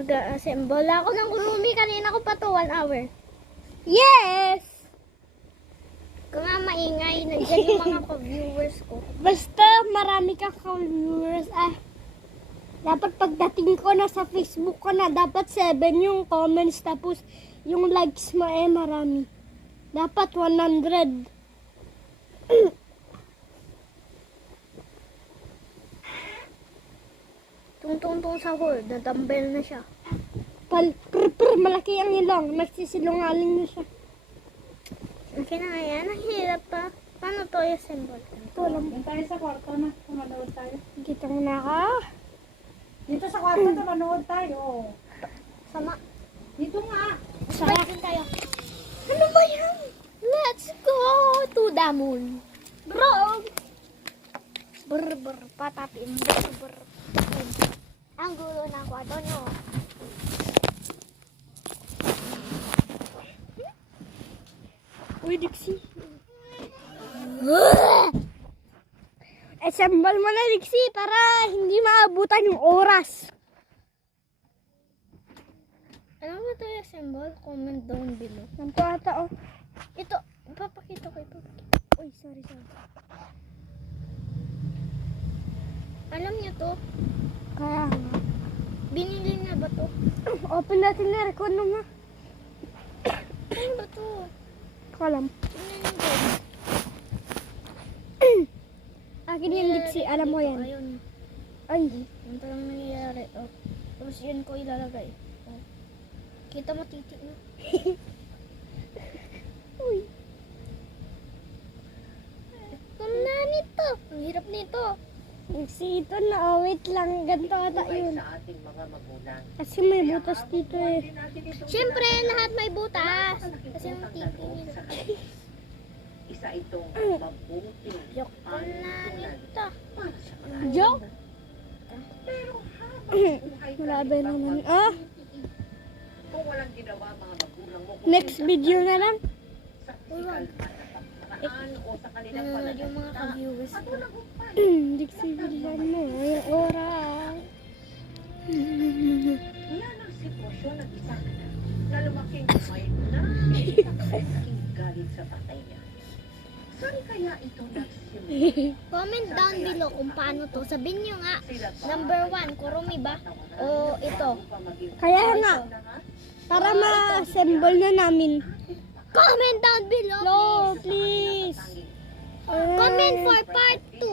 Mag-assemble ako ng kurumi. Kanina ko pa to, 1 hour. Yes! Kung nga maingay, nandiyan yung mga ka-viewers ko. Basta marami ka ka-viewers. Dapat pagdating ko na sa Facebook ko na, dapat 7 yung comments, tapos yung likes mo marami. Dapat 100. Tung-tung-tung sa hole, nadumbbell na siya. Malaki ang ilong, nagsisilungaling na siya. Okay na nga yan, ang hirap pa. Paano to i-assemble? Doon tayo sa kwarto na. Manood tayo. Kita mo na ka. Dito sa kwarto na manood tayo. Sama. Dito nga. Balik din tayo. Ano ba yan? Let's go to the moon. Bro! Brr, patapin. Brr. Ang gulo ng kwarto nyo. Uy, Dixie. Assemble mo na, Dixie, para hindi maabutan yung oras. Ano ba ito i-assemble? Comment down below. Nanto ata, oh. Ito, ipapakita ko. Uy, sorry. Alam niyo to? Kaya nga. Binili na ba to? Open natin na, record mo nga. Ano ba to? Kalam. Tingnan niyo guys. Akin yung Dixie, alam mo yan. Ayun. Ay, Ganito lang nangyayari. Oh. Tapos yun ko ilalagay. Oh. Kita mo titi mo. uy. Ito na nito. Ang hirap nito. Dixie, ito na, oh, wait lang. Ganito ata yun. Sa ating mga magulang. Kasi may butas dito eh. Siyempre, lahat may butas. Kasi yung titi nila. Sa kanila. Isa itong mabuting Joke ko na nito. Joke? Pero habang buhay ka, Wala ba naman? Ah, kung walang ginawa mga magulang mo, next video na lang. sa physical na paraan o sa kanilang Nanonood yung mga pananalita, ka-viewers ko. Dixie, bilihan mo. Yung oras. yan ang sitwasyon ng isa na lumaking may napakalaking galit sa tatay niya. Saan kaya ito nagsimula? Comment down below kung paano to. Sabihin nyo nga, Sila ba number 1, kurumi ba? O ito. Kaya nga, para ma-assemble na namin. Comment down below, No, please. please. Comment for part 2.